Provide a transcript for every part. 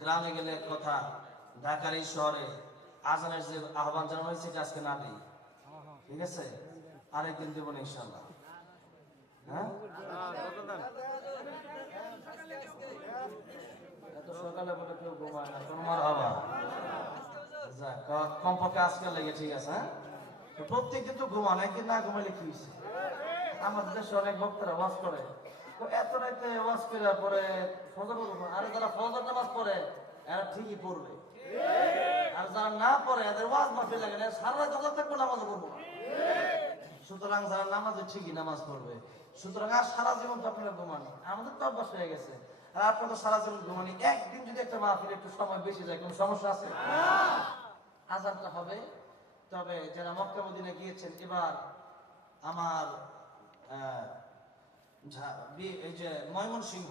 গ্রামে গেলে কথা, ঢাকার এই শহরে আজানের যে আহ্বান জানানো হয়েছে আজকে না দিই? ঠিক আছে? আরেকদিন দেবো না ইনশাল্লাহ হ্যাঁ? তোমার আজকে লেগে ঠিক আছে হ্যাঁ? প্রত্যেকদিন তো ঘুমান একদিন না ঘুমাইলে কি হয়েছে? আমাদের দেশে অনেক ভক্তরা ওয়াজ করে এত রাতে ওয়াজ করার পরে ফজর। আরে যারা ফজর নামাজ পড়ে এরা ঠিকই পড়বে। আর যারা না পড়ে এদের ওয়াজ মাফি লাগে না। সারা রাত ওয়াজ থাকব নামাজ পড়ব সুতরাং যারা নামাজে ঠিকই নামাজ পড়বে সুতরাং আর সারা জীবন তো আপনারা ঘুমানি আমাদের তো অভ্যাস হয়ে গেছে। আর আপনারা তো সারা জীবন ঘুমানি একদিন যদি একটা মাহফিল একটু সময় বেশি যায় কোনো সমস্যা আছে? আজানটা হবে। তবে যারা মক্কা মদিনা গিয়েছেন এবার আমার এই যে ময়মনসিংহ,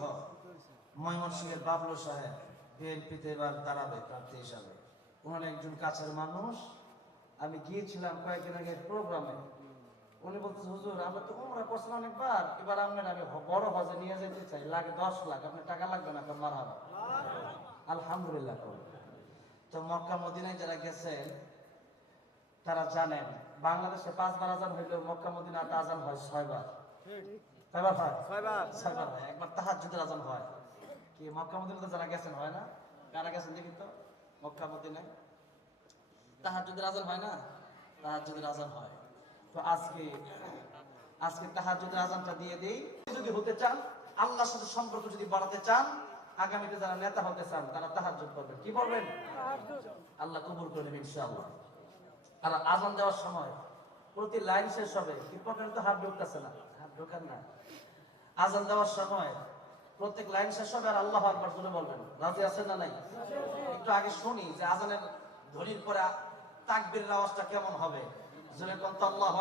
ময়মনসিংহের বাবলু সাহেব এবার হিসাবে। একজন কাছের মানুষ। আমি গিয়েছিলাম কয়েকদিন আগে প্রোগ্রামে। উনি বলতেছে হুজুর, আমরা তো উমরা করছেন অনেকবার। এবার আপনার আমি বড় হজে নিয়ে যেতে চাই। লাগে দশ লাখ। আপনার টাকা লাগবে না মারা আলহামদুলিল্লাহ কবুল। তো মক্কা মদিনায় যারা গেছেন, তারা জানেন, বাংলাদেশে পাঁচবার আজান হইলেও মক্কা মদিনাতে আজান হয় ছয়বার। কয়বার হয়? ছয়বার। হয়। একবার তাহাজ্জুদের আজান হয়। কি মক্কা মদিনাতে যারা গেছেন হয় না? কারা গেছেন দেখি তো? মক্কা মদিনায় তাহাজ্জুদের আজান হয় না? তাহাজ্জুদের আজান হয়। তো আজকে আজকে তাহাজ্জুদের আজানটা দিয়ে দেই। যদি হতে চান আল্লাহর সাথে সম্পর্ক যদি বাড়াতে চান আগামীতে যারা নেতা হতে চান তারা তাহাজ্জুদ করবেন। কি বলবেন আল্লাহ কবুল করে নেবেন ইনশাআল্লাহ। আর আজান দেওয়ার সময় প্রতি লাইন শেষ হবে। কি পকেটে তো হাত ঢুকতেছে না। না। আজান দেওয়ার সময় প্রত্যেক লাইন শেষ হবে আর আল্লাহ বলবেন। রাজি আছেন না নাই? একটু আগে শুনি যে আজানের পরে তাকবীরের আওয়াজটা কেমন হবে? আল্লাহ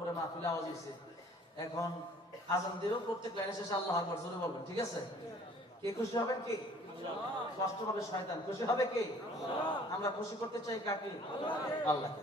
পরে মাহফিল আওয়াজ হয়েছে এখন আজান প্রত্যেক শেষে আল্লাহ জোরে বলবেন, ঠিক আছে? কে খুশি হবেন কি? হবে শয়তান। খুশি হবে কে? আমরা খুশি করতে চাই কাকে? আল্লাহকে।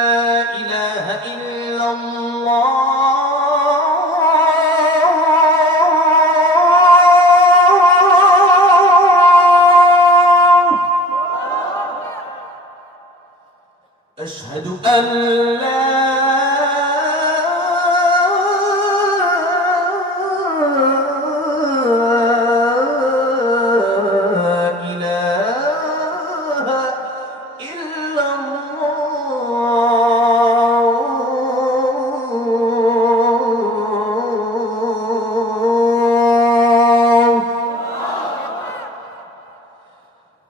الله